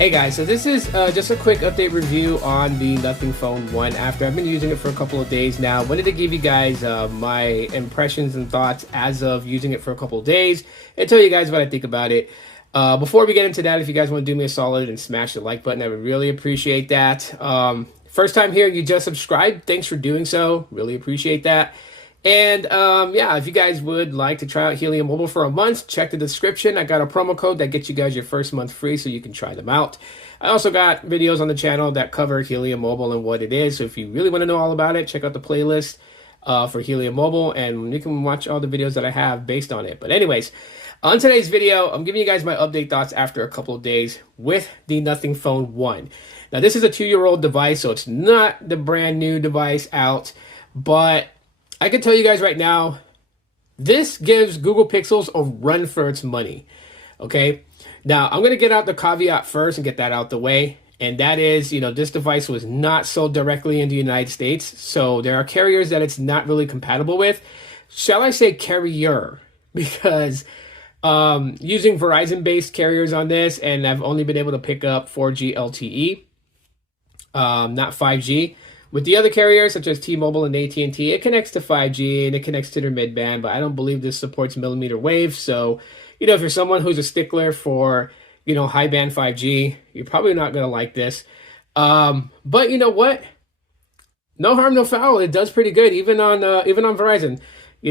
Hey guys, so this is just a quick update review on the Nothing Phone 1 after I've been using it for a couple of days now. Wanted to give you guys my impressions and thoughts as of using it for a couple of days and tell you guys what I think about it. Before we get into that, if you guys want to do me a solid and smash the like button, I would really appreciate that. First time here, you just subscribed. Thanks for doing so. Really appreciate that. And yeah, if you guys would like to try out Helium Mobile for a month, check the description. I got a promo code that gets you guys your first month free so you can try them out. I also got videos on the channel that cover Helium Mobile and what it is. So if you really want to know all about it, check out the playlist for Helium Mobile and you can watch all the videos that I have based on it. But anyways, on today's video, I'm giving you guys my update thoughts after a couple of days with the Nothing Phone 1. Now, this is a 2-year-old device, so it's not the brand new device out, but I can tell you guys right now, this gives Google Pixels a run for its money, okay? Now, I'm going to get out the caveat first and get that out the way, and that is, this device was not sold directly in the United States, so there are carriers that it's not really compatible with. Shall I say carrier? Because using Verizon-based carriers on this, and I've only been able to pick up 4G LTE, not 5G. With the other carriers, such as T-Mobile and AT&T, it connects to 5G and it connects to their mid-band, but I don't believe this supports millimeter wave. So, if you're someone who's a stickler for, high-band 5G, you're probably not going to like this. But you know what? No harm, no foul. It does pretty good, even on Verizon.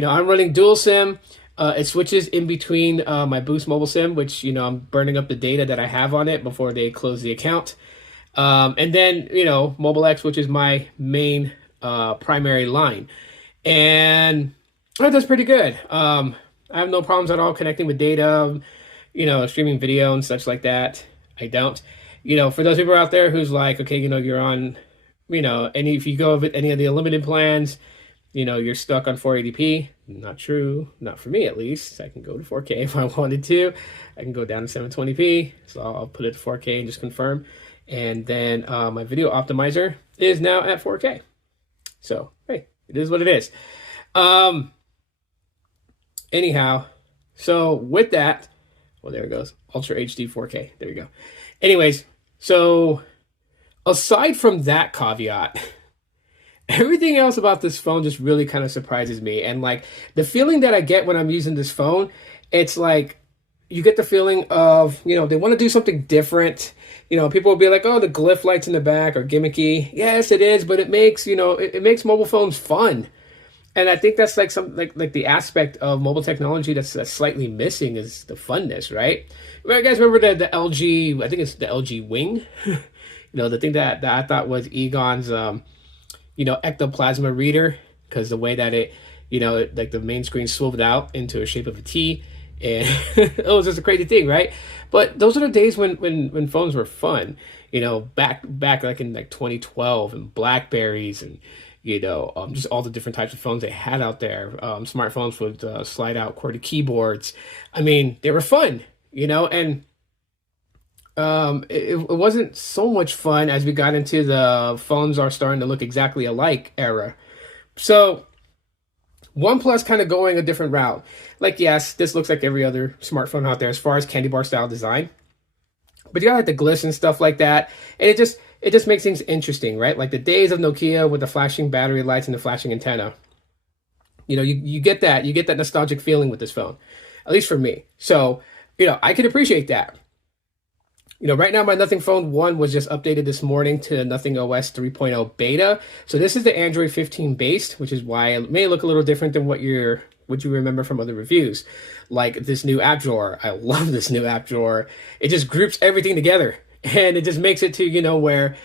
I'm running dual SIM. It switches in between my Boost mobile SIM, which, I'm burning up the data that I have on it before they close the account. And then, Mobile X, which is my main primary line. And that does pretty good. I have no problems at all connecting with data, streaming video and such like that. I don't. For those people out there who's like, okay, you're on, if you go with any of the unlimited plans, you're stuck on 480p. Not true. Not for me, at least. I can go to 4K if I wanted to. I can go down to 720p. So I'll put it to 4K and just confirm. And then my video optimizer is now at 4K. So, hey, it is what it is. Anyhow, so with that, well, there it goes. Ultra HD 4K. There you go. Anyways, so aside from that caveat, everything else about this phone just really kind of surprises me. And like the feeling that I get when I'm using this phone, it's like you get the feeling of, they want to do something different. People will be like, oh, the glyph lights in the back are gimmicky. Yes, it is, but it makes, it makes mobile phones fun. And I think that's like like the aspect of mobile technology that's slightly missing is the funness, right? You guys remember the LG, I think it's the LG Wing, the thing that I thought was Egon's, ectoplasma reader, because the way that it, like the main screen swiveled out into a shape of a T. And it was just a crazy thing, right? But those are the days when phones were fun, back like in like 2012 and Blackberries and, just all the different types of phones they had out there. Smartphones with slide out QWERTY keyboards. I mean, they were fun, and it wasn't so much fun as we got into the phones are starting to look exactly alike era. So OnePlus kind of going a different route. Like, yes, this looks like every other smartphone out there as far as candy bar style design. But you got like the glitz and stuff like that. And it just makes things interesting, right? Like the days of Nokia with the flashing battery lights and the flashing antenna. You get that. You get that nostalgic feeling with this phone. At least for me. So, I can appreciate that. Right now my Nothing Phone 1 was just updated this morning to Nothing OS 3.0 beta. So this is the Android 15 based, which is why it may look a little different than what you remember from other reviews. Like this new app drawer. I love this new app drawer. It just groups everything together and it just makes it to, where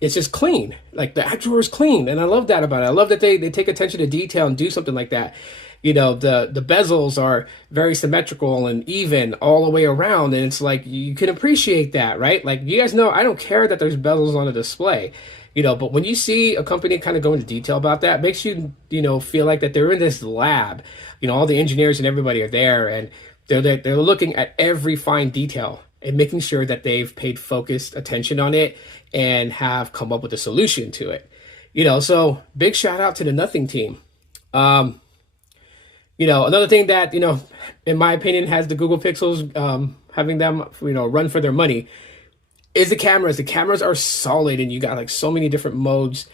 it's just clean. Like the app drawer is clean. And I love that about it. I love that they take attention to detail and do something like that. The bezels are very symmetrical and even all the way around. And it's like, you can appreciate that, right? Like you guys know, I don't care that there's bezels on a display, but when you see a company kind of go into detail about that, it makes you, feel like that they're in this lab, all the engineers and everybody are there and they're looking at every fine detail and making sure that they've paid focused attention on it and have come up with a solution to it. So big shout out to the Nothing team. Another thing that, in my opinion, has the Google Pixels having them, run for their money is the cameras. The cameras are solid, and you got like so many different modes.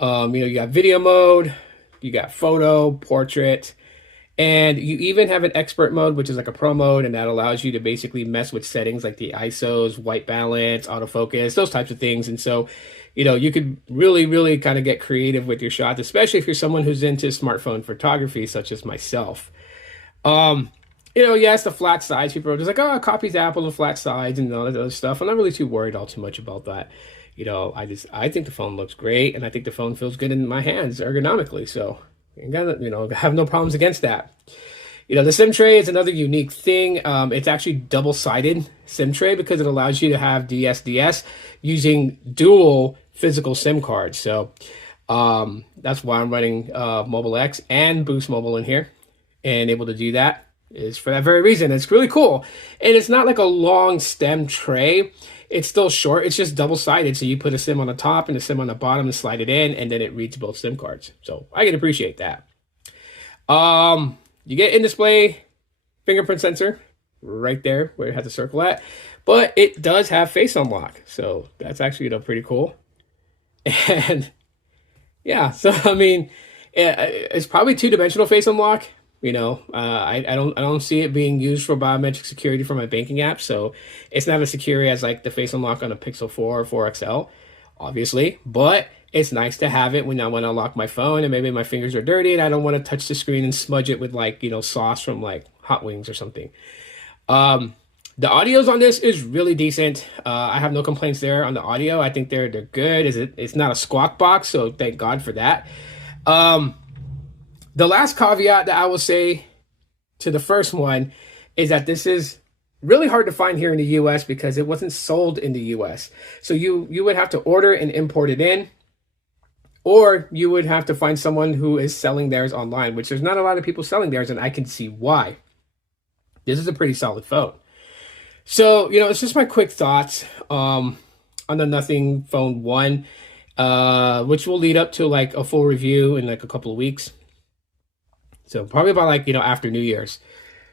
You got video mode, you got photo, portrait, and you even have an expert mode, which is like a pro mode, and that allows you to basically mess with settings like the ISOs, white balance, autofocus, those types of things. And so, you could really, really kind of get creative with your shots, especially if you're someone who's into smartphone photography, such as myself. Yes, the flat sides. People are just like, oh, copies Apple, the flat sides and all that other stuff. I'm not really too worried all too much about that. I think the phone looks great, and I think the phone feels good in my hands ergonomically. So, have no problems against that. The SIM tray is another unique thing. It's actually double-sided SIM tray because it allows you to have DSDS using dual physical SIM cards. So that's why I'm running Mobile X and Boost Mobile in here, and able to do that is for that very reason. It's really cool. And it's not like a long stem tray. It's still short. It's just double-sided. So you put a SIM on the top and a SIM on the bottom and slide it in, and then it reads both SIM cards. So I can appreciate that. You get in-display fingerprint sensor right there where it has a circle at, but it does have face unlock. So that's actually, pretty cool. And yeah, so I mean, it's probably two-dimensional face unlock. I don't see it being used for biometric security for my banking app. So it's not as secure as like the face unlock on a Pixel 4 or 4 XL, obviously, but it's nice to have it when I want to unlock my phone and maybe my fingers are dirty and I don't want to touch the screen and smudge it with like, sauce from like Hot Wings or something. The audios on this is really decent. I have no complaints there on the audio. I think they're good. It's not a squawk box, so thank God for that. The last caveat that I will say to the first one is that this is really hard to find here in the US because it wasn't sold in the US. So you would have to order and import it in, or you would have to find someone who is selling theirs online, which there's not a lot of people selling theirs, and I can see why. This is a pretty solid phone. So, it's just my quick thoughts on the Nothing Phone 1, which will lead up to like a full review in like a couple of weeks. So probably about like, after New Year's.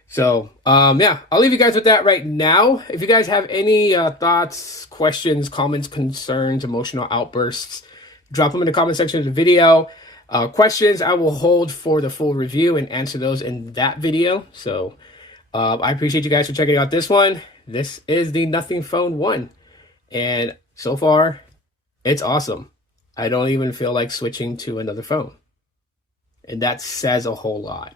So, yeah, I'll leave you guys with that right now. If you guys have any thoughts, questions, comments, concerns, emotional outbursts, drop them in the comment section of the video. Questions I will hold for the full review and answer those in that video. So I appreciate you guys for checking out this one. This is the Nothing Phone 1. And so far, it's awesome. I don't even feel like switching to another phone. And that says a whole lot.